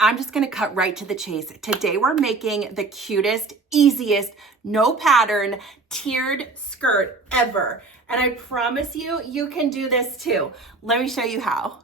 I'm just gonna cut right to the chase. Today we're making the cutest, easiest, no pattern, tiered skirt ever. And I promise you, you can do this too. Let me show you how.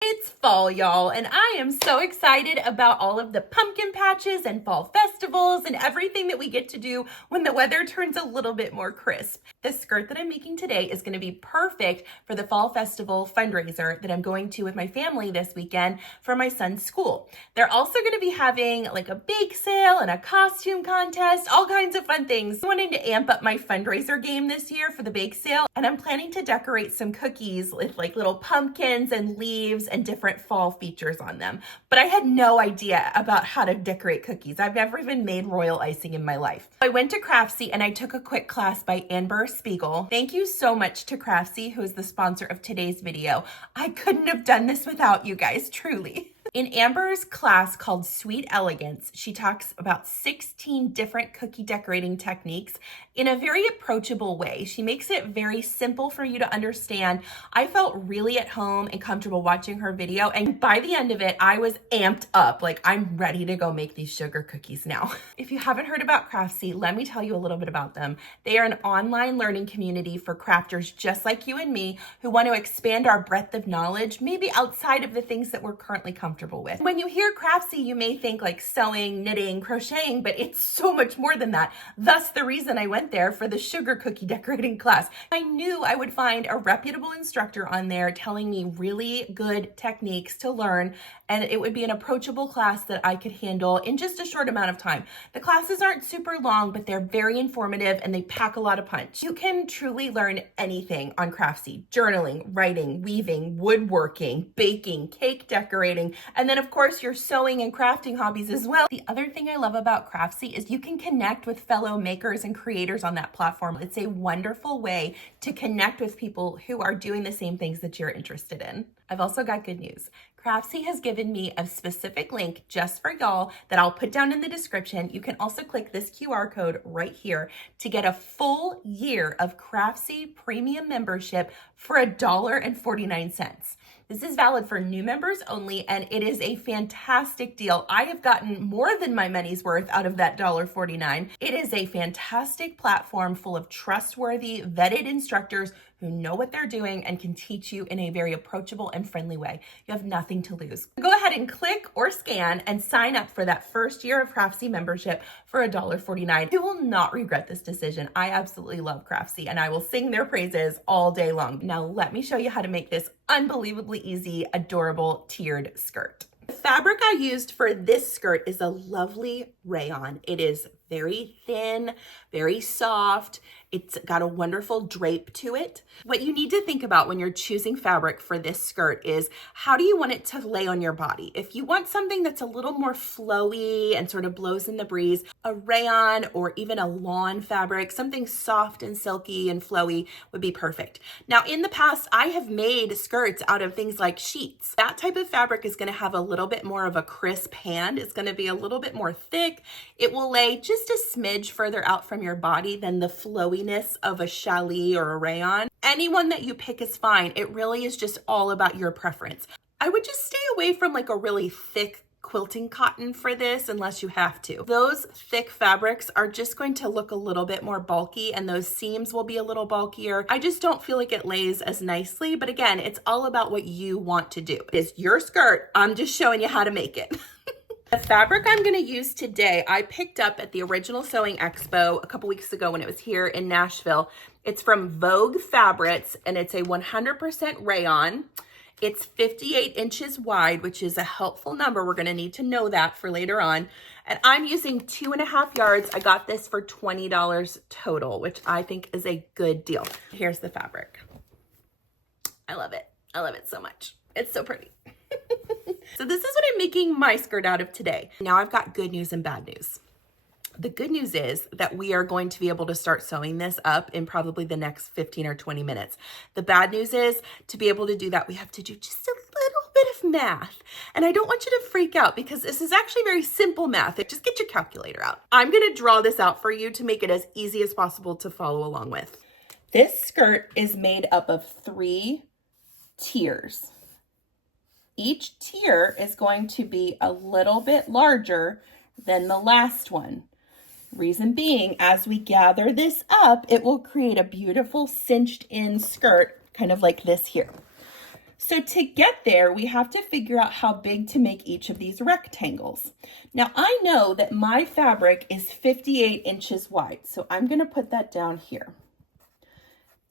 It's fall, y'all, and I am so excited about all of the pumpkin patches and fall festivals and everything that we get to do when the weather turns a little bit more crisp. The skirt that I'm making today is going to be perfect for the fall festival fundraiser that I'm going to with my family this weekend for my son's school. They're also going to be having like a bake sale and a costume contest, all kinds of fun things. I'm wanting to amp up my fundraiser game this year for the bake sale, and I'm planning to decorate some cookies with like little pumpkins and leaves and different fall features on them. But I had no idea about how to decorate cookies. I've never even made royal icing in my life. I went to Craftsy and I took a quick class by Amber Spiegel. Thank you so much to Craftsy, who is the sponsor of today's video. I couldn't have done this without you guys, truly. In Amber's class called Sweet Elegance, she talks about 16 different cookie decorating techniques in a very approachable way. She makes it very simple for you to understand. I felt really at home and comfortable watching her video, and by the end of it, I was amped up. Like, I'm ready to go make these sugar cookies now. If you haven't heard about Craftsy, let me tell you a little bit about them. They are an online learning community for crafters just like you and me who want to expand our breadth of knowledge, maybe outside of the things that we're currently comfortable with. When you hear Craftsy, you may think like sewing, knitting, crocheting, but it's so much more than that. Thus the reason I went there for the sugar cookie decorating class. I knew I would find a reputable instructor on there telling me really good techniques to learn, and it would be an approachable class that I could handle in just a short amount of time. The classes aren't super long, but they're very informative and they pack a lot of punch. You can truly learn anything on Craftsy: journaling, writing, weaving, woodworking, baking, cake decorating, and then of course your sewing and crafting hobbies as well. The other thing I love about Craftsy is you can connect with fellow makers and creators on that platform. It's a wonderful way to connect with people who are doing the same things that you're interested in. I've also got good news. Craftsy has given me a specific link just for y'all that I'll put down in the description. You can also click this QR code right here to get a full year of Craftsy premium membership for $1.49. This is valid for new members only, and it is a fantastic deal. I have gotten more than my money's worth out of that $1.49. It is a fantastic platform full of trustworthy, vetted instructors who know what they're doing and can teach you in a very approachable and friendly way. You have nothing to lose. Go ahead and click or scan and sign up for that first year of Craftsy membership for $1.49. You will not regret this decision. I absolutely love Craftsy and I will sing their praises all day long. Now let me show you how to make this unbelievably easy, adorable tiered skirt. The fabric I used for this skirt is a lovely rayon. It is very thin, very soft. It's got a wonderful drape to it. What you need to think about when you're choosing fabric for this skirt is, how do you want it to lay on your body? If you want something that's a little more flowy and sort of blows in the breeze, a rayon or even a lawn fabric, something soft and silky and flowy would be perfect. Now, in the past, I have made skirts out of things like sheets. That type of fabric is going to have a little bit more of a crisp hand. It's going to be a little bit more thick. It will lay just a smidge further out from your body than the flowiness of a challis or a rayon. Anyone that you pick is fine. It really is just all about your preference. I would just stay away from like a really thick quilting cotton for this unless you have to. Those thick fabrics are just going to look a little bit more bulky, and those seams will be a little bulkier. I just don't feel like it lays as nicely, but again, it's all about what you want to do. It's your skirt. I'm just showing you how to make it. The fabric I'm going to use today, I picked up at the Original Sewing Expo a couple weeks ago when it was here in Nashville. It's from Vogue Fabrics, and it's a 100% rayon. It's 58 inches wide, which is a helpful number. We're going to need to know that for later on. And I'm using 2.5 yards. I got this for $20 total, which I think is a good deal. Here's the fabric. I love it. I love it so much. It's so pretty. So this is what I'm making my skirt out of today. Now I've got good news and bad news. The good news is that we are going to be able to start sewing this up in probably the next 15 or 20 minutes. The bad news is, to be able to do that, we have to do just a little bit of math. And I don't want you to freak out because this is actually very simple math. Just get your calculator out. I'm going to draw this out for you to make it as easy as possible to follow along with. This skirt is made up of 3 tiers. Each tier is going to be a little bit larger than the last one. Reason being, as we gather this up, it will create a beautiful cinched in skirt, kind of like this here. So to get there, we have to figure out how big to make each of these rectangles. Now I know that my fabric is 58 inches wide, so I'm going to put that down here.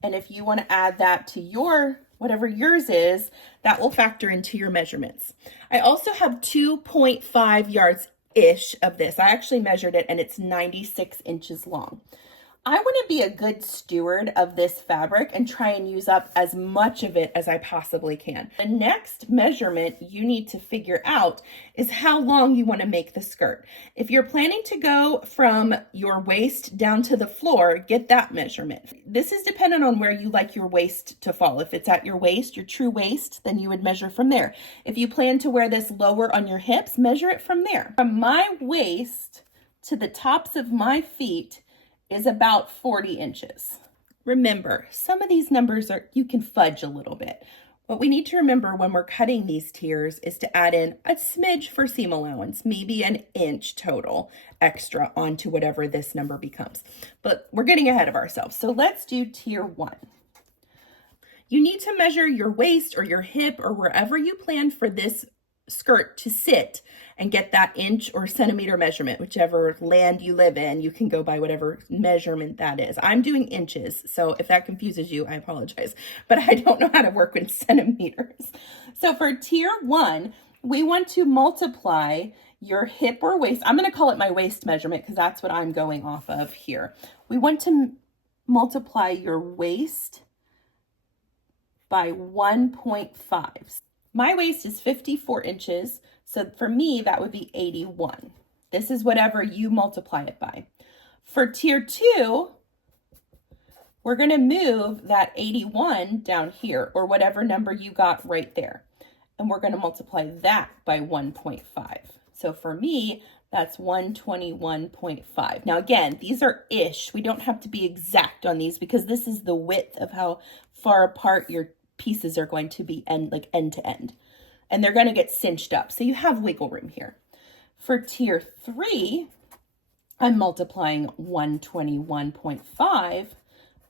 And if you want to add that to your, whatever yours is, that will factor into your measurements. I also have 2.5 yards-ish of this. I actually measured it and it's 96 inches long. I want to be a good steward of this fabric and try and use up as much of it as I possibly can. The next measurement you need to figure out is how long you want to make the skirt. If you're planning to go from your waist down to the floor, get that measurement. This is dependent on where you like your waist to fall. If it's at your waist, your true waist, then you would measure from there. If you plan to wear this lower on your hips, measure it from there. From my waist to the tops of my feet is about 40 inches. Remember, some of these numbers you can fudge a little bit. What we need to remember when we're cutting these tiers is to add in a smidge for seam allowance, maybe an inch total extra onto whatever this number becomes. But we're getting ahead of ourselves. So let's do tier 1. You need to measure your waist or your hip or wherever you plan for this skirt to sit and get that inch or centimeter measurement. Whichever land you live in, you can go by whatever measurement that is. I'm doing inches, so if that confuses you, I apologize, but I don't know how to work with centimeters. So for tier 1, we want to multiply your hip or waist. I'm going to call it my waist measurement because that's what I'm going off of here. We want to multiply your waist by 1.5. My waist is 54 inches, so for me, that would be 81. This is whatever you multiply it by. For tier 2, we're going to move that 81 down here, or whatever number you got right there. And we're going to multiply that by 1.5. So for me, that's 121.5. Now again, these are ish. We don't have to be exact on these because this is the width of how far apart your pieces are going to be end to end, and they're going to get cinched up, so you have wiggle room here. For tier 3, I'm multiplying 121.5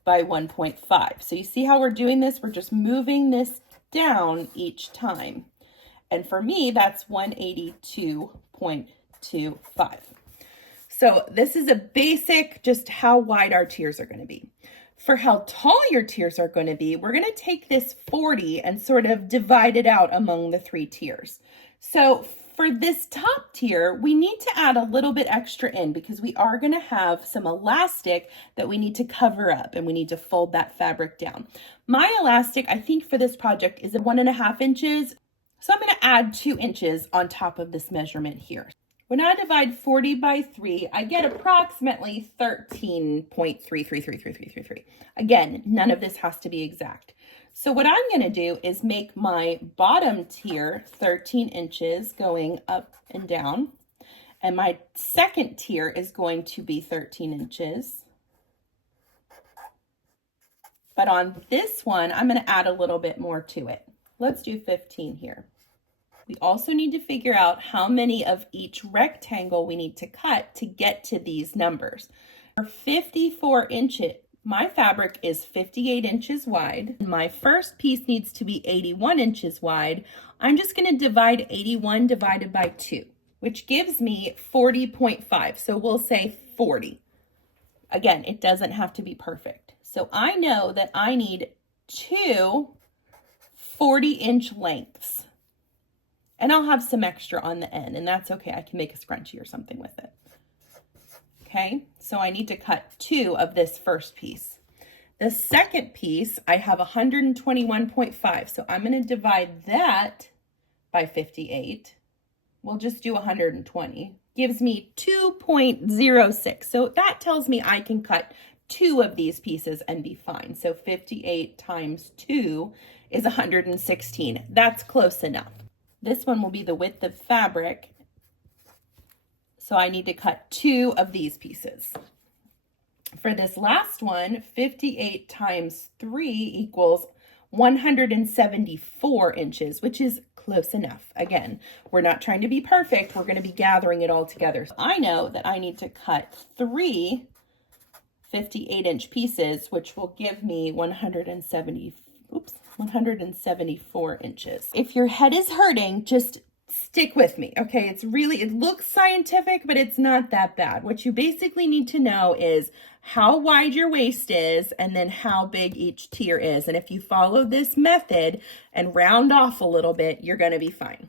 by 1.5. So you see how we're doing this? We're just moving this down each time, and for me that's 182.25. So this is a basic, just how wide our tiers are going to be. For how tall your tiers are going to be, we're going to take this 40 and sort of divide it out among the 3 tiers. So for this top tier, we need to add a little bit extra in because we are going to have some elastic that we need to cover up and we need to fold that fabric down. My elastic, I think for this project is 1.5 inches. So I'm going to add 2 inches on top of this measurement here. When I divide 40 by 3, I get approximately 13.333333. Again, none of this has to be exact. So what I'm going to do is make my bottom tier 13 inches going up and down. And my second tier is going to be 13 inches. But on this one, I'm going to add a little bit more to it. Let's do 15 here. We also need to figure out how many of each rectangle we need to cut to get to these numbers. For 54 inches, my fabric is 58 inches wide. My first piece needs to be 81 inches wide. I'm just going to divide 81 divided by 2, which gives me 40.5. So we'll say 40. Again, it doesn't have to be perfect. So I know that I need 2 40-inch lengths. And I'll have some extra on the end, and that's okay. I can make a scrunchie or something with it. Okay, so I need to cut 2 of this first piece. The second piece, I have 121.5, so I'm going to divide that by 58. We'll just do 120. Gives me 2.06. So that tells me I can cut 2 of these pieces and be fine. So 58 times 2 is 116. That's close enough. This one will be the width of fabric. So I need to cut 2 of these pieces. For this last one, 58 times 3 equals 174 inches, which is close enough. Again, we're not trying to be perfect. We're going to be gathering it all together. So I know that I need to cut 3 58-inch pieces, which will give me 174 inches. If your head is hurting, just stick with me, okay? It looks scientific, but it's not that bad. What you basically need to know is how wide your waist is and then how big each tier is. And if you follow this method and round off a little bit, you're gonna be fine.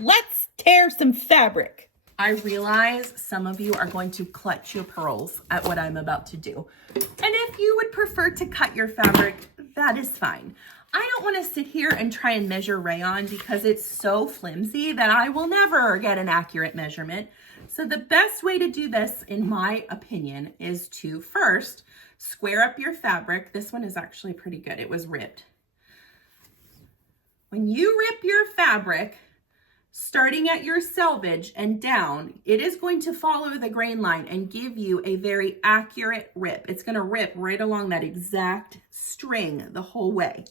Let's tear some fabric. I realize some of you are going to clutch your pearls at what I'm about to do. And if you would prefer to cut your fabric, that is fine. I don't want to sit here and try and measure rayon because it's so flimsy that I will never get an accurate measurement. So the best way to do this, in my opinion, is to first square up your fabric. This one is actually pretty good. It was ripped. When you rip your fabric, starting at your selvage and down, it is going to follow the grain line and give you a very accurate rip. It's going to rip right along that exact string the whole way.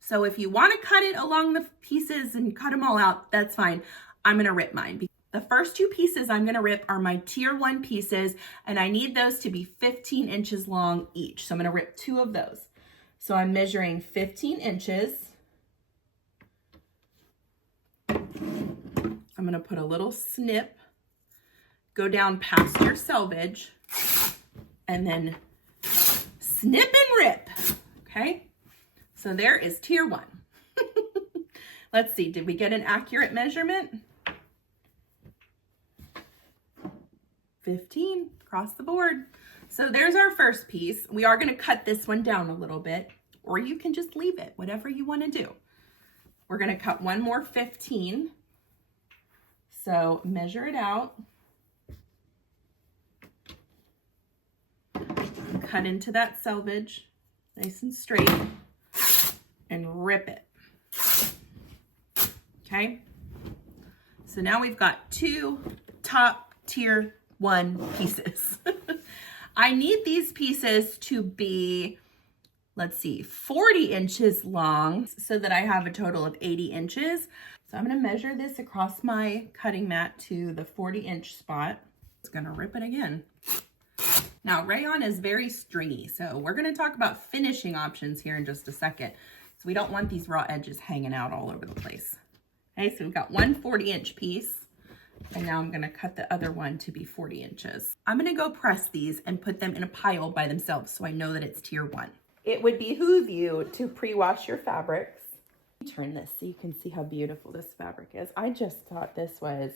So if you want to cut it along the pieces and cut them all out, that's fine. I'm going to rip mine. The first 2 pieces I'm going to rip are my tier 1 pieces, and I need those to be 15 inches long each. So I'm going to rip 2 of those. So I'm measuring 15 inches. I'm going to put a little snip, go down past your selvage, and then snip and rip, okay? So there is tier 1. Let's see, did we get an accurate measurement? 15 across the board. So there's our first piece. We are going to cut this one down a little bit, or you can just leave it, whatever you want to do. We're going to cut one more 15. So measure it out. Cut into that selvage, nice and straight, and rip it. Okay, so now we've got 2 top tier 1 pieces. I need these pieces to be, let's see, 40 inches long so that I have a total of 80 inches. So I'm going to measure this across my cutting mat to the 40-inch spot. It's going to rip it again. Now, rayon is very stringy, so we're going to talk about finishing options here in just a second. So we don't want these raw edges hanging out all over the place. Okay, so we've got one 40-inch piece, and now I'm going to cut the other one to be 40 inches. I'm going to go press these and put them in a pile by themselves so I know that it's tier 1. It would behoove you to pre-wash your fabrics. Turn this so you can see how beautiful this fabric is. I just thought this was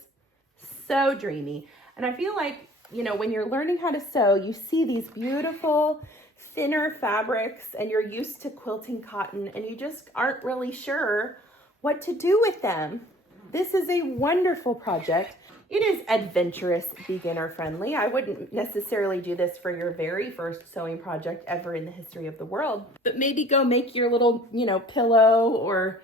so dreamy. And I feel like, you know, when you're learning how to sew, you see these beautiful thinner fabrics and you're used to quilting cotton and you just aren't really sure what to do with them. This is a wonderful project. It is adventurous, beginner friendly. I wouldn't necessarily do this for your very first sewing project ever in the history of the world, but maybe go make your little, you know, pillow or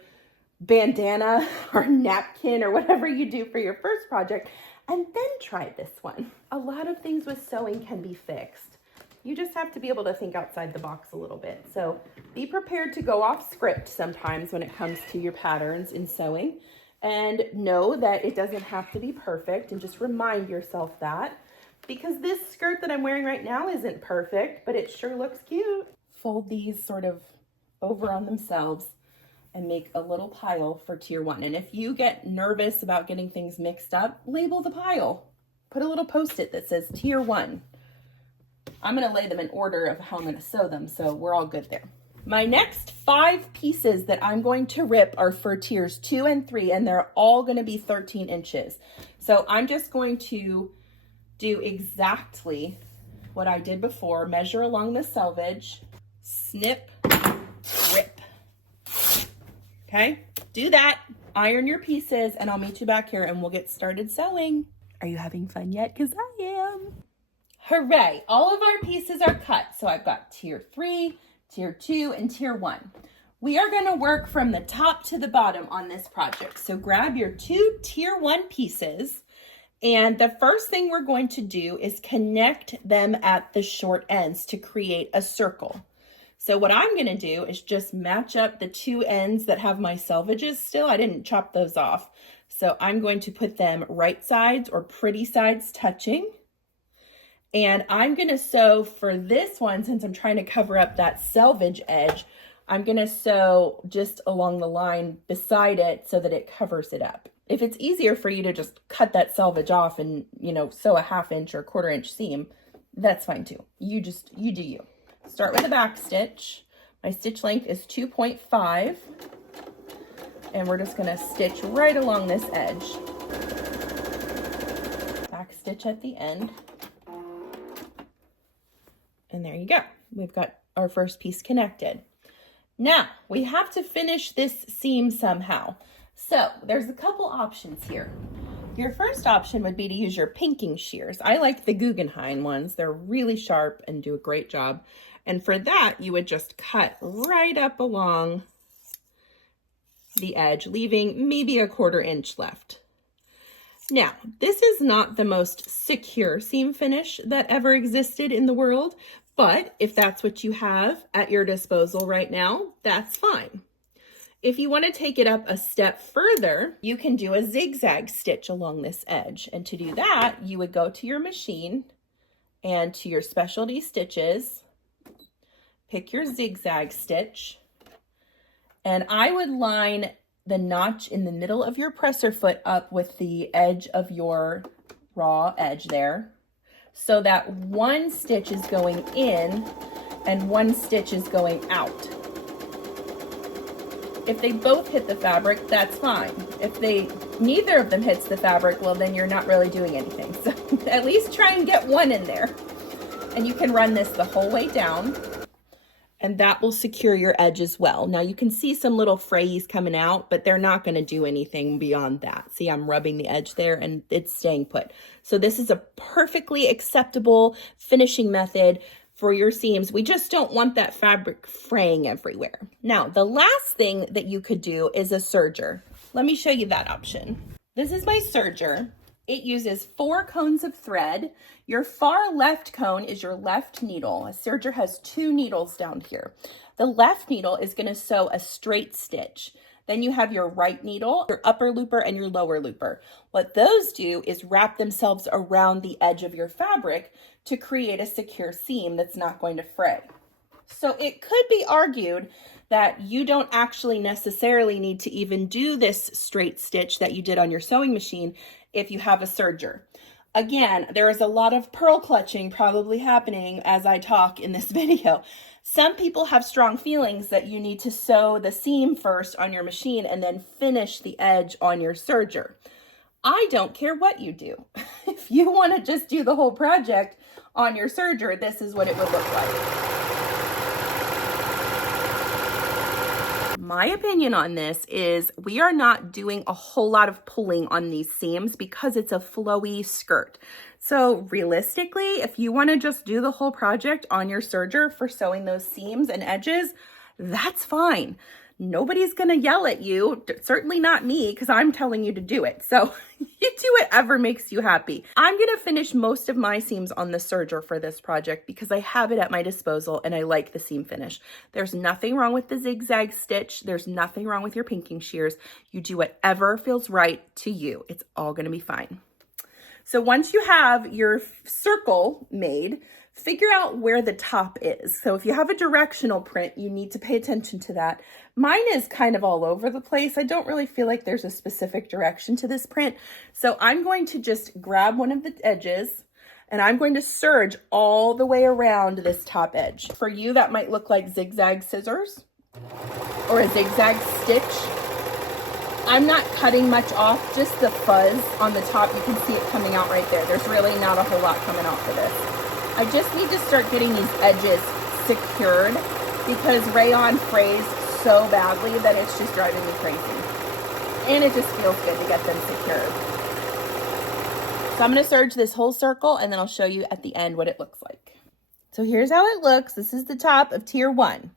bandana or napkin or whatever you do for your first project, and then try this one. A lot of things with sewing can be fixed. You just have to be able to think outside the box a little bit. So be prepared to go off script sometimes when it comes to your patterns in sewing. And know that it doesn't have to be perfect, and just remind yourself that, because this skirt that I'm wearing right now isn't perfect, but it sure looks cute. Fold these sort of over on themselves and make a little pile for tier 1. And if you get nervous about getting things mixed up, label the pile. Put a little post-it that says tier 1. I'm going to lay them in order of how I'm going to sew them, so we're all good there. My next 5 pieces that I'm going to rip are for tiers 2 and 3, and they're all going to be 13 inches. So I'm just going to do exactly what I did before. Measure along the selvage, snip, rip. Okay, do that, iron your pieces, and I'll meet you back here and we'll get started sewing. Are you having fun yet? Because I am. Hooray, all of our pieces are cut. So I've got tier 3, tier 2, and tier 1. We are going to work from the top to the bottom on this project. So grab your 2 tier 1 pieces, and the first thing we're going to do is connect them at the short ends to create a circle. So what I'm gonna do is just match up the two ends that have my selvages still. I didn't chop those off. So I'm going to put them right sides or pretty sides touching. And I'm gonna sew for this one, since I'm trying to cover up that selvage edge, I'm gonna sew just along the line beside it so that it covers it up. If it's easier for you to just cut that selvage off and, you know, sew a 1/2 inch or 1/4 inch seam, that's fine too. You do you. Start with a back stitch. My stitch length is 2.5. And we're just gonna stitch right along this edge. Back stitch at the end. And there you go. We've got our first piece connected. Now, we have to finish this seam somehow. So there's a couple options here. Your first option would be to use your pinking shears. I like the Guggenheim ones. They're really sharp and do a great job. And for that, you would just cut right up along the edge, leaving maybe a 1/4 inch left. Now, this is not the most secure seam finish that ever existed in the world, but if that's what you have at your disposal right now, that's fine. If you want to take it up a step further, you can do a zigzag stitch along this edge. And to do that, you would go to your machine and to your specialty stitches, pick your zigzag stitch, and I would line the notch in the middle of your presser foot up with the edge of your raw edge there, so that one stitch is going in and one stitch is going out. If they both hit the fabric, that's fine. If neither of them hits the fabric, well, then you're not really doing anything. So at least try and get one in there. And you can run this the whole way down, and that will secure your edge as well. Now you can see some little frays coming out, but they're not going to do anything beyond that. See, I'm rubbing the edge there and it's staying put. So this is a perfectly acceptable finishing method for your seams. We just don't want that fabric fraying everywhere. Now, the last thing that you could do is a serger. Let me show you that option. This is my serger. It uses 4 cones of thread. Your far left cone is your left needle. A serger has 2 needles down here. The left needle is going to sew a straight stitch. Then you have your right needle, your upper looper, and your lower looper. What those do is wrap themselves around the edge of your fabric to create a secure seam that's not going to fray. So it could be argued that you don't actually necessarily need to even do this straight stitch that you did on your sewing machine if you have a serger. Again, there is a lot of pearl clutching probably happening as I talk in this video. Some people have strong feelings that you need to sew the seam first on your machine and then finish the edge on your serger. I don't care what you do. If you want to just do the whole project on your serger, this is what it would look like. My opinion on this is we are not doing a whole lot of pulling on these seams because it's a flowy skirt. So realistically, if you want to just do the whole project on your serger for sewing those seams and edges, that's fine. Nobody's going to yell at you, certainly not me, because I'm telling you to do it. So you do whatever makes you happy. I'm going to finish most of my seams on the serger for this project because I have it at my disposal and I like the seam finish. There's nothing wrong with the zigzag stitch. There's nothing wrong with your pinking shears. You do whatever feels right to you. It's all going to be fine. So once you have your circle made, figure out where the top is. So if you have a directional print, you need to pay attention to that. Mine is kind of all over the place. I don't really feel like there's a specific direction to this print. So I'm going to just grab one of the edges and I'm going to serge all the way around this top edge. For you, that might look like zigzag scissors or a zigzag stitch. I'm not cutting much off, just the fuzz on the top. You can see it coming out right there. There's really not a whole lot coming out for this. I just need to start getting these edges secured because rayon frays so badly that it's just driving me crazy. And it just feels good to get them secured. So I'm going to serge this whole circle and then I'll show you at the end what it looks like. So here's how it looks. This is the top of tier 1.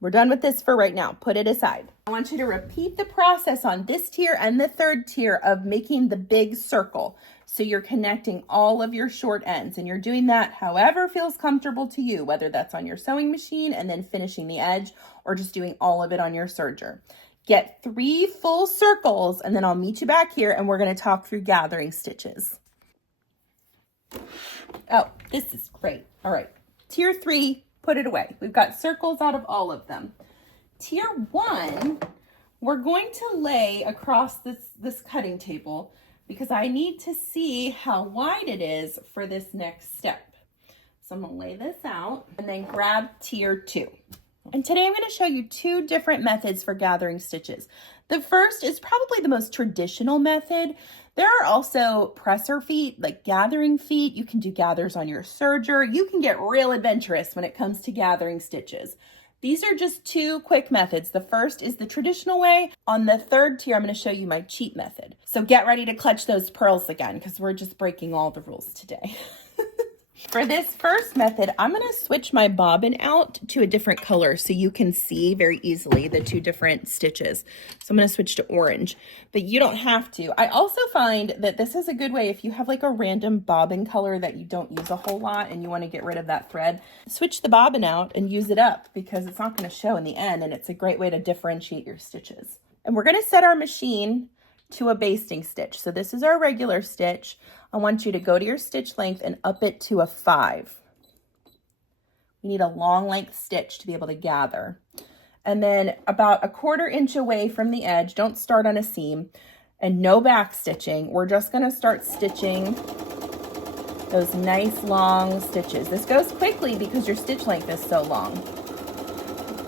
We're done with this for right now. Put it aside. I want you to repeat the process on this tier and the third tier of making the big circle. So you're connecting all of your short ends, and you're doing that however feels comfortable to you, whether that's on your sewing machine and then finishing the edge, or just doing all of it on your serger. Get 3 full circles, and then I'll meet you back here and we're going to talk through gathering stitches. Oh, this is great. All right. Tier 3, put it away. We've got circles out of all of them. Tier 1, we're going to lay across this cutting table because I need to see how wide it is for this next step. So I'm going to lay this out and then grab tier 2. And today I'm going to show you 2 different methods for gathering stitches. The first is probably the most traditional method. There are also presser feet, like gathering feet. You can do gathers on your serger. You can get real adventurous when it comes to gathering stitches. These are just 2 quick methods. The first is the traditional way. On the third tier, I'm going to show you my cheat method. So get ready to clutch those pearls again because we're just breaking all the rules today. For this first method, I'm going to switch my bobbin out to a different color so you can see very easily the 2 different stitches. So I'm going to switch to orange, but you don't have to. I also find that this is a good way if you have like a random bobbin color that you don't use a whole lot and you want to get rid of that thread. Switch the bobbin out and use it up because it's not going to show in the end, and it's a great way to differentiate your stitches. And we're going to set our machine to a basting stitch. So this is our regular stitch. I want you to go to your stitch length and up it to a 5. You need a long length stitch to be able to gather. And then about 1/4 inch away from the edge, don't start on a seam, and no back stitching. We're just going to start stitching those nice long stitches. This goes quickly because your stitch length is so long.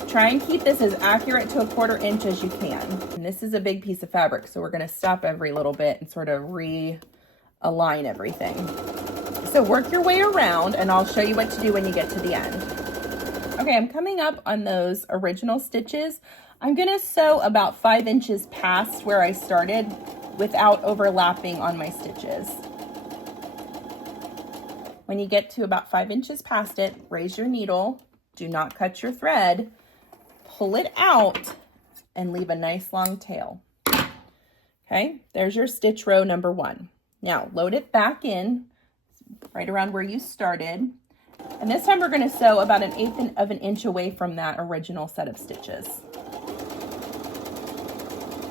Try and keep this as accurate to 1/4 inch as you can. And this is a big piece of fabric, so we're going to stop every little bit and sort of realign everything. So work your way around and I'll show you what to do when you get to the end. Okay, I'm coming up on those original stitches. I'm going to sew about 5 inches past where I started without overlapping on my stitches. When you get to about 5 inches past it, raise your needle, do not cut your thread, pull it out, and leave a nice long tail. Okay, there's your stitch row number 1. Now load it back in right around where you started. And this time we're going to sew about 1/8 of an inch away from that original set of stitches.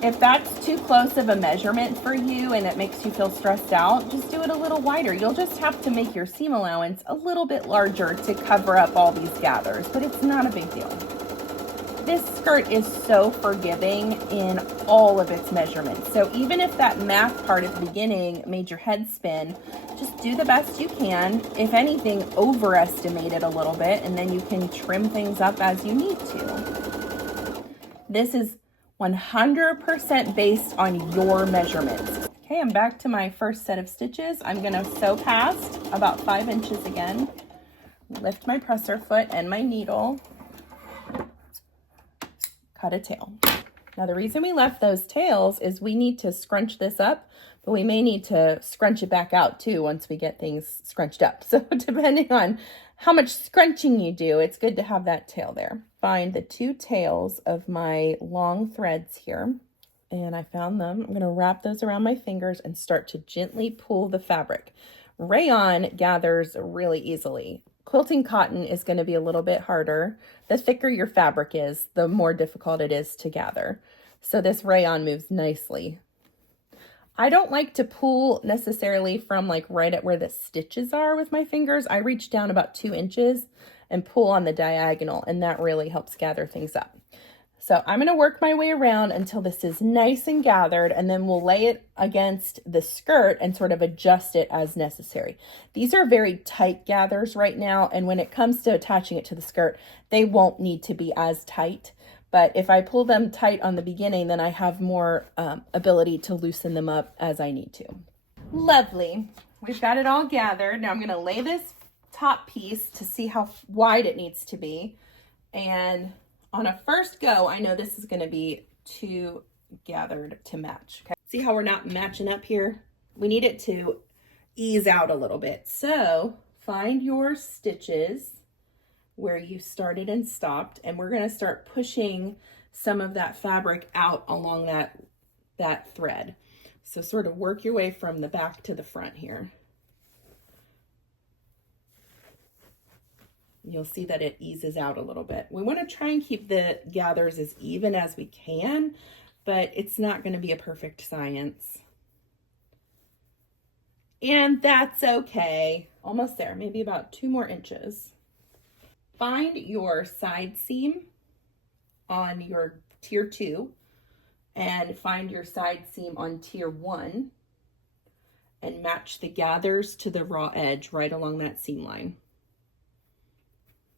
If that's too close of a measurement for you and it makes you feel stressed out, just do it a little wider. You'll just have to make your seam allowance a little bit larger to cover up all these gathers, but it's not a big deal. This skirt is so forgiving in all of its measurements. So even if that math part at the beginning made your head spin, just do the best you can. If anything, overestimate it a little bit, and then you can trim things up as you need to. This is 100% based on your measurements. Okay, I'm back to my first set of stitches. I'm going to sew past about 5 inches again. Lift my presser foot and my needle. Cut a tail. Now the reason we left those tails is we need to scrunch this up, but we may need to scrunch it back out too once we get things scrunched up. So depending on how much scrunching you do, it's good to have that tail there. Find the 2 tails of my long threads here, and I found them. I'm going to wrap those around my fingers and start to gently pull the fabric. Rayon gathers really easily. Quilting cotton is going to be a little bit harder. The thicker your fabric is, the more difficult it is to gather. So this rayon moves nicely. I don't like to pull necessarily from like right at where the stitches are with my fingers. I reach down about 2 inches and pull on the diagonal, and that really helps gather things up. So I'm going to work my way around until this is nice and gathered, and then we'll lay it against the skirt and sort of adjust it as necessary. These are very tight gathers right now, and when it comes to attaching it to the skirt, they won't need to be as tight. But if I pull them tight on the beginning, then I have more ability to loosen them up as I need to. Lovely. We've got it all gathered. Now I'm going to lay this top piece to see how wide it needs to be. And on a first go, I know this is going to be too gathered to match. Okay. See how we're not matching up here? We need it to ease out a little bit. So find your stitches where you started and stopped, and we're going to start pushing some of that fabric out along that thread. So sort of work your way from the back to the front here. You'll see that it eases out a little bit. We want to try and keep the gathers as even as we can, but it's not going to be a perfect science. And that's okay. Almost there, maybe about 2 more inches. Find your side seam on your tier 2 and find your side seam on tier 1 and match the gathers to the raw edge right along that seam line.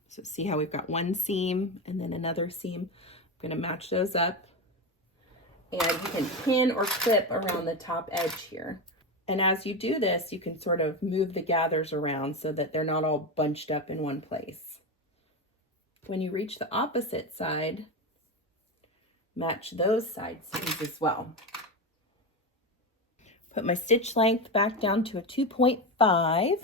So see how we've got one seam and then another seam. I'm going to match those up, and you can pin or clip around the top edge here. And as you do this, you can sort of move the gathers around so that they're not all bunched up in one place. When you reach the opposite side, match those side seams as well. Put my stitch length back down to a 2.5.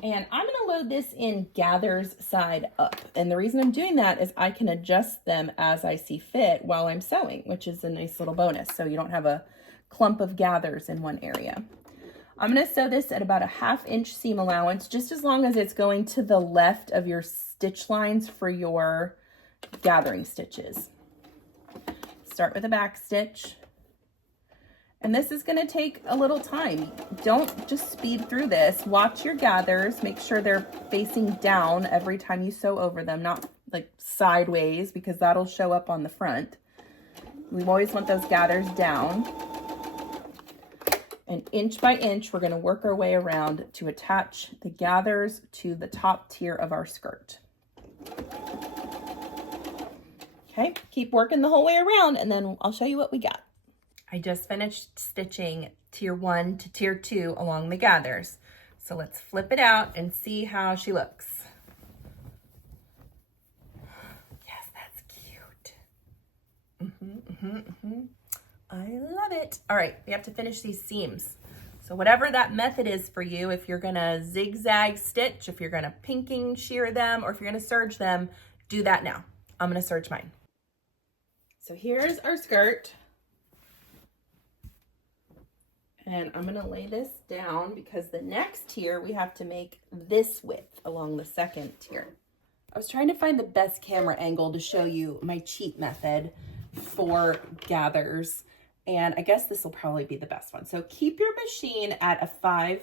And I'm going to load this in gathers side up. And the reason I'm doing that is I can adjust them as I see fit while I'm sewing, which is a nice little bonus. So you don't have a clump of gathers in one area. I'm going to sew this at about a 1/2 inch seam allowance, just as long as it's going to the left of your stitch lines for your gathering stitches. Start with a back stitch. And this is going to take a little time. Don't just speed through this. Watch your gathers. Make sure they're facing down every time you sew over them, not like sideways, because that'll show up on the front. We always want those gathers down. And inch by inch, we're going to work our way around to attach the gathers to the top tier of our skirt. Okay, keep working the whole way around, and then I'll show you what we got. I just finished stitching tier 1 to tier 2 along the gathers. So let's flip it out and see how she looks. Yes, that's cute. I love it. All right, we have to finish these seams. So whatever that method is for you, if you're gonna zigzag stitch, if you're gonna pinking shear them, or if you're gonna serge them, do that now. I'm gonna serge mine. So here's our skirt. And I'm gonna lay this down because the next tier we have to make this width along the second tier. I was trying to find the best camera angle to show you my cheat method for gathers, and I guess this will probably be the best one. So keep your machine at a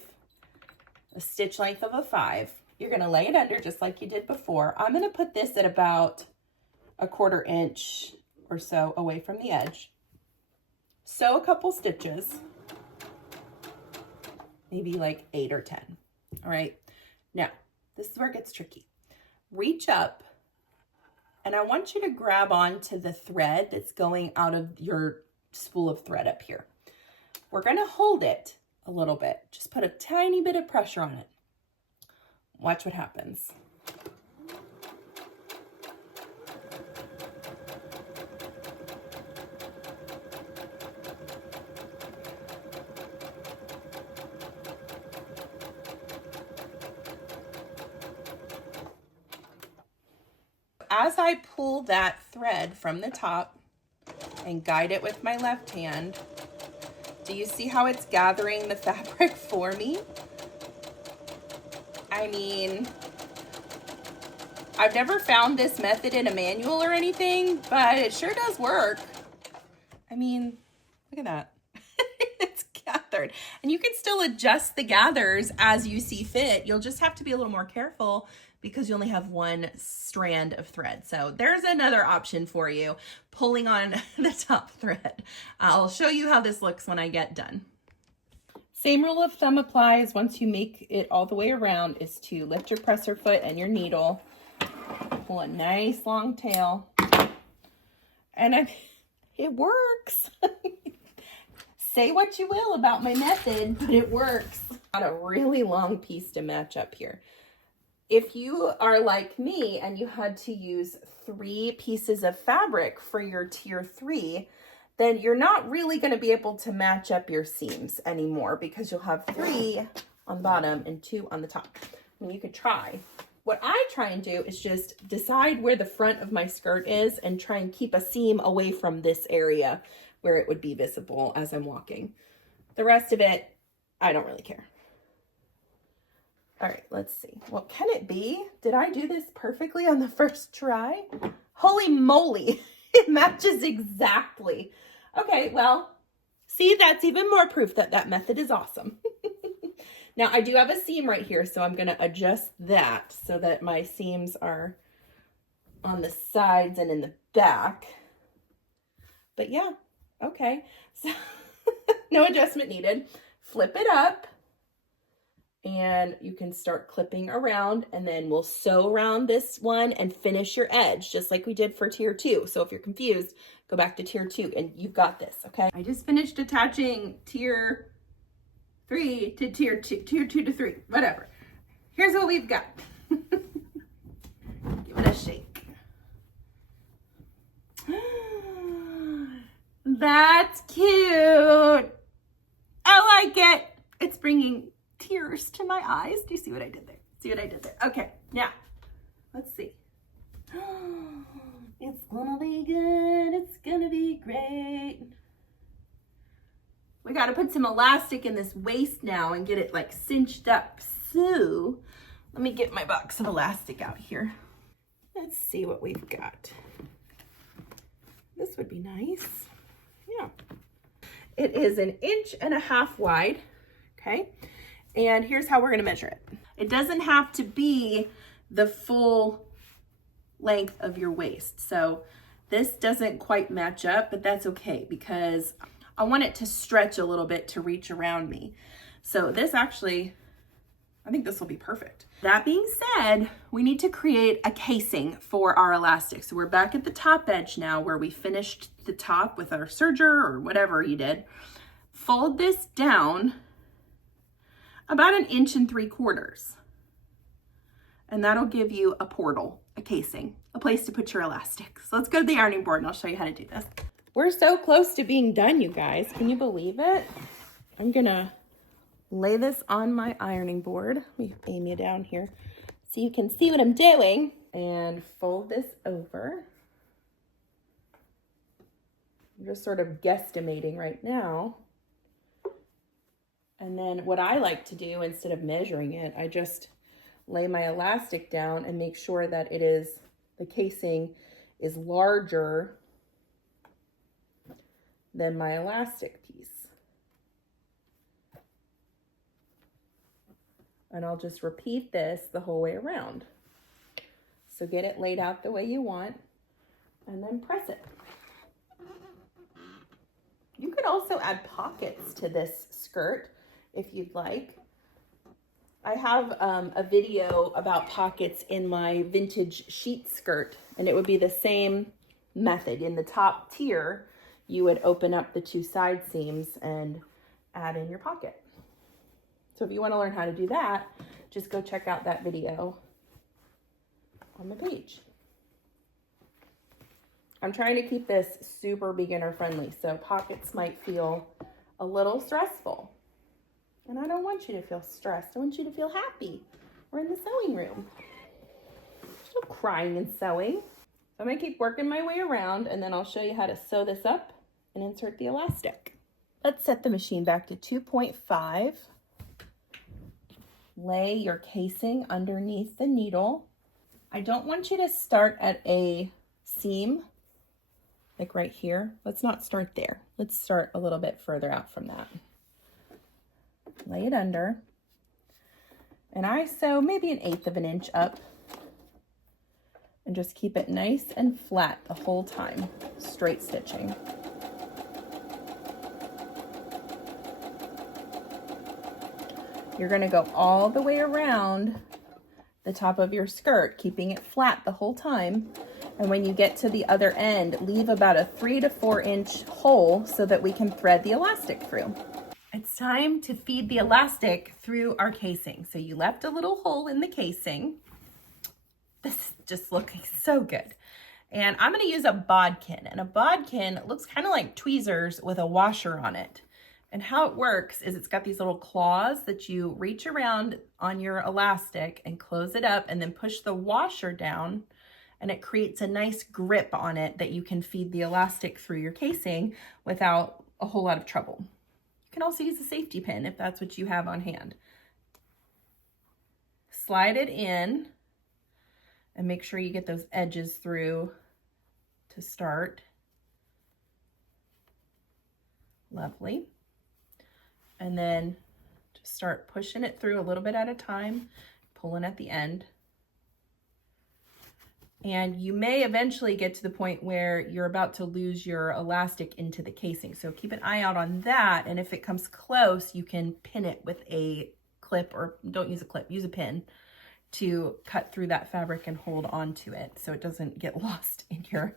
stitch length of a 5. You're gonna lay it under just like you did before. I'm gonna put this at about a 1/4 inch or so away from the edge. Sew a couple stitches. Maybe like 8 or 10. All right. Now, this is where it gets tricky. Reach up, and I want you to grab onto the thread that's going out of your spool of thread up here. We're going to hold it a little bit. Just put a tiny bit of pressure on it. Watch what happens. As I pull that thread from the top and guide it with my left hand, do you see how it's gathering the fabric for me? I mean, I've never found this method in a manual or anything, but it sure does work. I mean, look at that. It's gathered. And you can still adjust the gathers as you see fit. You'll just have to be a little more careful because you only have one strand of thread. So there's another option for you, pulling on the top thread. I'll show you how this looks when I get done. Same rule of thumb applies once you make it all the way around, is to lift your presser foot and your needle, pull a nice long tail, and it works. Say what you will about my method, but it works. Got a really long piece to match up here. If you are like me and you had to use 3 pieces of fabric for your tier 3, then you're not really going to be able to match up your seams anymore, because you'll have 3 on the bottom and 2 on the top. And you could try, what I try and do is just decide where the front of my skirt is and try and keep a seam away from this area where it would be visible as I'm walking. The rest of it, I don't really care. All right, let's see. What can it be? Did I do this perfectly on the first try? Holy moly, it matches exactly. Okay, well, see, that's even more proof that that method is awesome. Now, I do have a seam right here, so I'm going to adjust that so that my seams are on the sides and in the back. But yeah, okay. So no adjustment needed. Flip it up, and you can start clipping around, and then we'll sew around this one and finish your edge, just like we did for tier 2. So if you're confused, go back to tier 2, and you've got this, okay? I just finished attaching tier 3 to tier 2, tier 2 to 3, whatever. Here's what we've got. Give it a shake. That's cute. I like it. It's bringing tears to my eyes. Do you see what I did there? See what I did there? Okay, now, let's see. It's gonna be good. It's gonna be great. We got to put some elastic in this waist now and get it like cinched up. So let me get my box of elastic out here. Let's see what we've got. This would be nice. Yeah. It is 1.5 inches wide. Okay. And here's how we're going to measure it. It doesn't have to be the full length of your waist. So this doesn't quite match up, but that's okay because I want it to stretch a little bit to reach around me. So this actually, I think this will be perfect. That being said, we need to create a casing for our elastic. So we're back at the top edge now where we finished the top with our serger or whatever you did. Fold this down about 1.75 inches. And that'll give you a portal, a casing, a place to put your elastic. So let's go to the ironing board and I'll show you how to do this. We're so close to being done, you guys. Can you believe it? I'm gonna lay this on my ironing board. Let me aim you down here so you can see what I'm doing. And fold this over. I'm just sort of guesstimating right now. And then what I like to do, instead of measuring it, I just lay my elastic down and make sure that it is, the casing is larger than my elastic piece. And I'll just repeat this the whole way around. So get it laid out the way you want and then press it. You could also add pockets to this skirt if you'd like. I have a video about pockets in my vintage sheet skirt, and it would be the same method. In the top tier, you would open up the 2 side seams and add in your pocket. So if you want to learn how to do that, just go check out that video on the page. I'm trying to keep this super beginner friendly, so pockets might feel a little stressful. And I don't want you to feel stressed. I want you to feel happy. We're in the sewing room. There's no crying and sewing. So I'm going to keep working my way around, and then I'll show you how to sew this up and insert the elastic. Let's set the machine back to 2.5. Lay your casing underneath the needle. I don't want you to start at a seam, like right here. Let's not start there. Let's start a little bit further out from that. Lay it under. And I sew maybe 1/8 inch up. And just keep it nice and flat the whole time, straight stitching. You're going to go all the way around the top of your skirt, keeping it flat the whole time. And when you get to the other end, leave about a 3 to 4 inch hole so that we can thread the elastic through. It's time to feed the elastic through our casing. So you left a little hole in the casing. This is just looking so good. And I'm going to use a bodkin. And a bodkin looks kind of like tweezers with a washer on it. And how it works is it's got these little claws that you reach around on your elastic and close it up and then push the washer down, and it creates a nice grip on it that you can feed the elastic through your casing without a whole lot of trouble. You can also use a safety pin if that's what you have on hand. Slide it in and make sure you get those edges through to start. Lovely. And then just start pushing it through a little bit at a time, pulling at the end. And you may eventually get to the point where you're about to lose your elastic into the casing. So keep an eye out on that. And if it comes close, you can pin it with a clip, or don't use a clip, use a pin to cut through that fabric and hold on to it so it doesn't get lost in your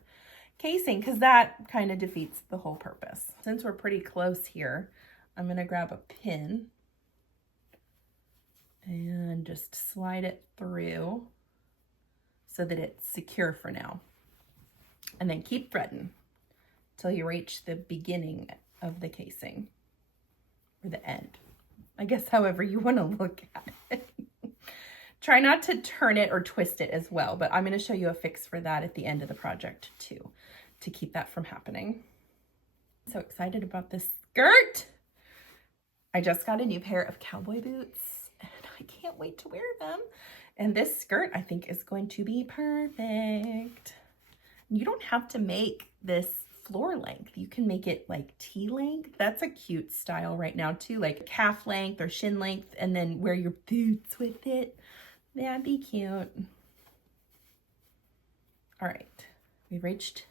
casing, because that kind of defeats the whole purpose. Since we're pretty close here, I'm going to grab a pin and just slide it through so that it's secure for now. And then keep threading till you reach the beginning of the casing, or the end, I guess, however you want to look at it. Try not to turn it or twist it as well, but I'm going to show you a fix for that at the end of the project too, to keep that from happening. So excited about this skirt. I just got a new pair of cowboy boots and I can't wait to wear them. And this skirt I think is going to be perfect. You don't have to make this floor length. You can make it like T length. That's a cute style right now too, like calf length or shin length, and then wear your boots with it. That'd be cute. All right, we've reached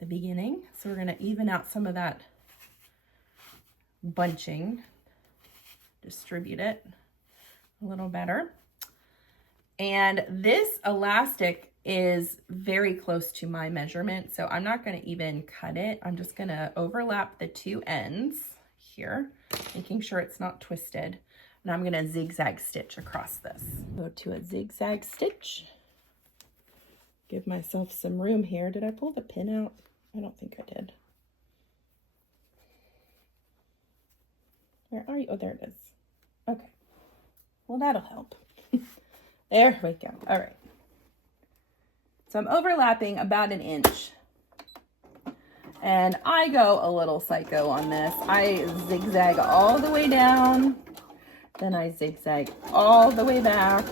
the beginning. So we're gonna even out some of that bunching, distribute it a little better. And this elastic is very close to my measurement, so I'm not gonna even cut it. I'm just gonna overlap the two ends here, making sure it's not twisted. And I'm gonna zigzag stitch across this. Go to a zigzag stitch. Give myself some room here. Did I pull the pin out? I don't think I did. Where are you? Oh, there it is. Okay. Well, that'll help. There we go. All right. So I'm overlapping about 1 inch. And I go a little psycho on this. I zigzag all the way down. Then I zigzag all the way back.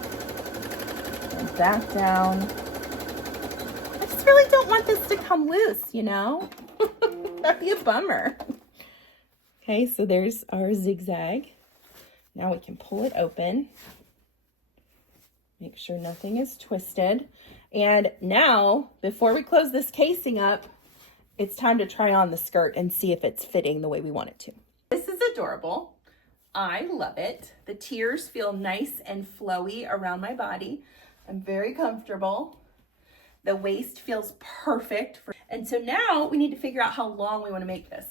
And back down. I just really don't want this to come loose, you know? That'd be a bummer. Okay, so there's our zigzag. Now we can pull it open. Make sure nothing is twisted. And now, before we close this casing up, it's time to try on the skirt and see if it's fitting the way we want it to. This is adorable. I love it. The tiers feel nice and flowy around my body. I'm very comfortable. The waist feels perfect. And so now we need to figure out how long we want to make this.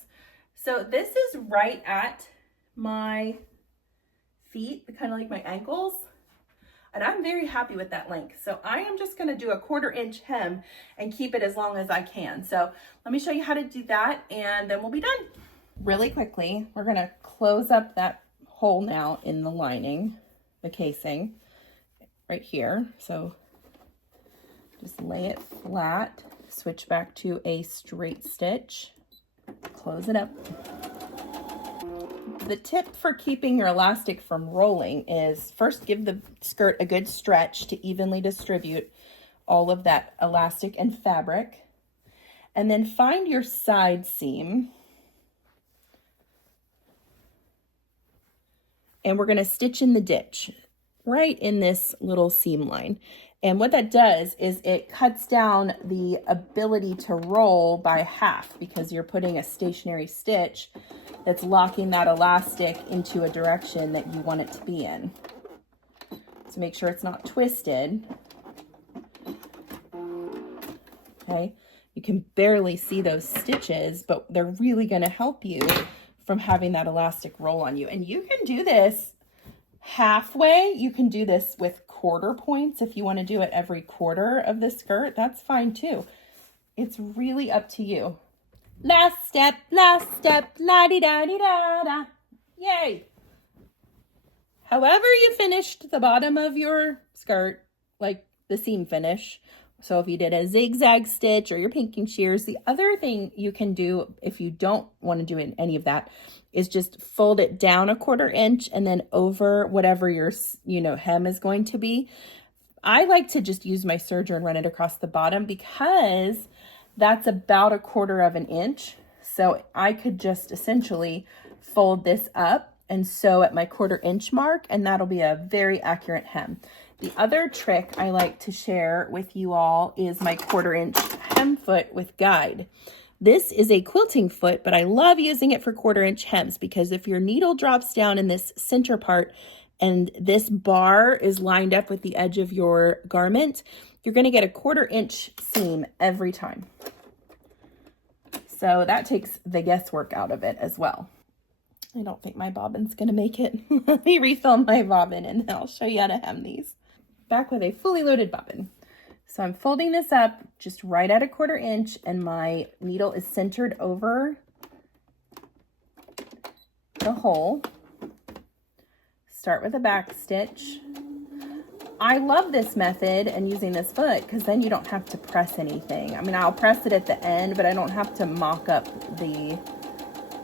So this is right at my feet, kind of like my ankles. And I'm very happy with that length. So I am just gonna do a 1/4 inch hem and keep it as long as I can. So let me show you how to do that and then we'll be done. Really quickly, we're gonna close up that hole now in the lining, the casing, right here. So just lay it flat, switch back to a straight stitch, close it up. The tip for keeping your elastic from rolling is first give the skirt a good stretch to evenly distribute all of that elastic and fabric. And then find your side seam. And we're going to stitch in the ditch right in this little seam line. And what that does is it cuts down the ability to roll by half because you're putting a stationary stitch that's locking that elastic into a direction that you want it to be in. So make sure it's not twisted. Okay, you can barely see those stitches, but they're really going to help you from having that elastic roll on you. And you can do this halfway. You can do this with 1/4 points. If you want to do it every 1/4 of the skirt, that's fine too. It's really up to you. Last step, la-di-da-di-da-da. Yay. However you finished the bottom of your skirt, like the seam finish. So if you did a zigzag stitch or your pinking shears, the other thing you can do if you don't want to do any of that is just fold it down 1/4 inch and then over whatever your, hem is going to be. I like to just use my serger and run it across the bottom because that's about 1/4 inch. So I could just essentially fold this up and sew at my 1/4 inch mark, and that'll be a very accurate hem. The other trick I like to share with you all is my 1/4 inch hem foot with guide. This is a quilting foot, but I love using it for 1/4 inch hems because if your needle drops down in this center part and this bar is lined up with the edge of your garment, you're going to get a 1/4 inch seam every time. So that takes the guesswork out of it as well. I don't think my bobbin's going to make it. Let me refill my bobbin and I'll show you how to hem these. Back with a fully loaded bobbin. So I'm folding this up just right at 1/4 inch and my needle is centered over the hole. Start with a back stitch. I love this method and using this foot because then you don't have to press anything. I mean, I'll press it at the end, but I don't have to mock up the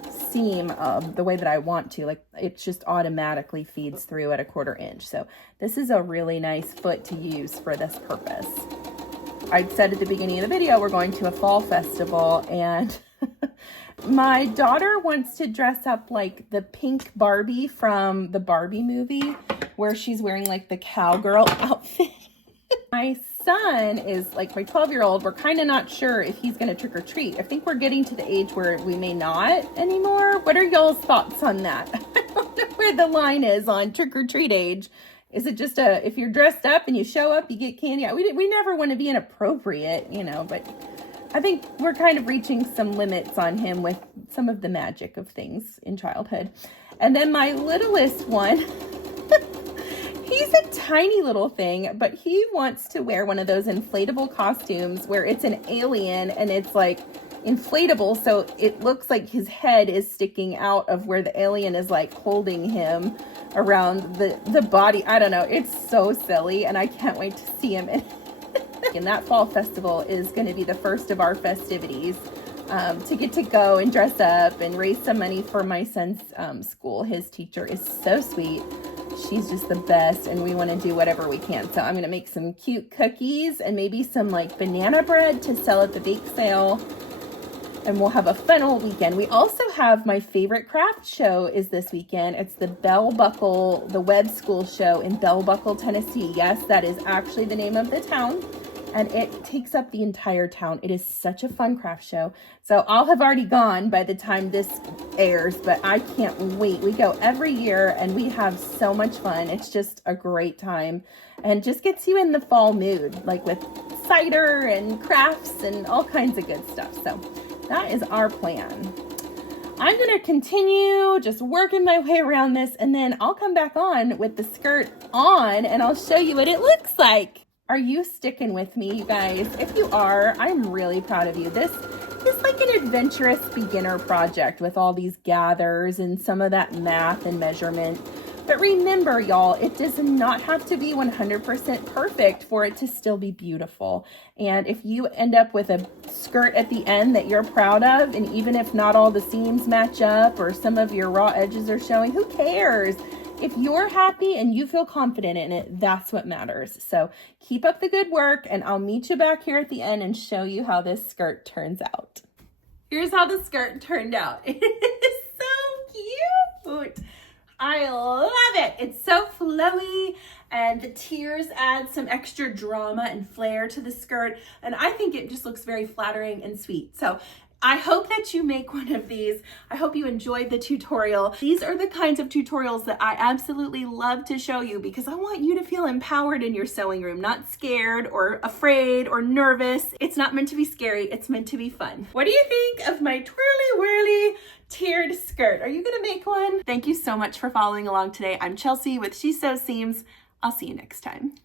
seam the way that I want to. Like, it just automatically feeds through at 1/4 inch. So this is a really nice foot to use for this purpose. I said at the beginning of the video, we're going to a fall festival and my daughter wants to dress up like the pink Barbie from the Barbie movie where she's wearing like the cowgirl outfit. My son is like my 12-year-old. We're kind of not sure if he's going to trick or treat. I think we're getting to the age where we may not anymore. What are y'all's thoughts on that? I don't know where the line is on trick or treat age. Is it just if you're dressed up and you show up, you get candy? We never want to be inappropriate, but I think we're kind of reaching some limits on him with some of the magic of things in childhood. And then my littlest one, he's a tiny little thing, but he wants to wear one of those inflatable costumes where it's an alien and it's like inflatable. So it looks like his head is sticking out of where the alien is like holding him around the body. I don't know. It's so silly and I can't wait to see him in. And that fall festival is going to be the first of our festivities to get to go and dress up and raise some money for my son's school. His teacher is so sweet. She's just the best and we want to do whatever we can. So I'm going to make some cute cookies and maybe some like banana bread to sell at the bake sale. And we'll have a fun old weekend. We also have my favorite craft show is this weekend. It's the Web School show in Bell Buckle, Tennessee. Yes, that is actually the name of the town. And it takes up the entire town. It is such a fun craft show. So I'll have already gone by the time this airs, but I can't wait. We go every year and we have so much fun. It's just a great time and just gets you in the fall mood, like with cider and crafts and all kinds of good stuff. So that is our plan. I'm going to continue just working my way around this and then I'll come back on with the skirt on and I'll show you what it looks like. Are you sticking with me, you guys? If you are, I'm really proud of you. This is like an adventurous beginner project with all these gathers and some of that math and measurement. But remember, y'all, it does not have to be 100% perfect for it to still be beautiful. And if you end up with a skirt at the end that you're proud of, and even if not all the seams match up or some of your raw edges are showing, who cares? If you're happy and you feel confident in it, that's what matters. So keep up the good work and I'll meet you back here at the end and show you how this skirt turns out. Here's how the skirt turned out. It is so cute. I love it. It's so flowy and the tiers add some extra drama and flair to the skirt. And I think it just looks very flattering and sweet. So I hope that you make one of these. I hope you enjoyed the tutorial. These are the kinds of tutorials that I absolutely love to show you because I want you to feel empowered in your sewing room, not scared or afraid or nervous. It's not meant to be scary. It's meant to be fun. What do you think of my twirly whirly tiered skirt? Are you gonna make one? Thank you so much for following along today. I'm Chelsea with She Sews Seams. I'll see you next time.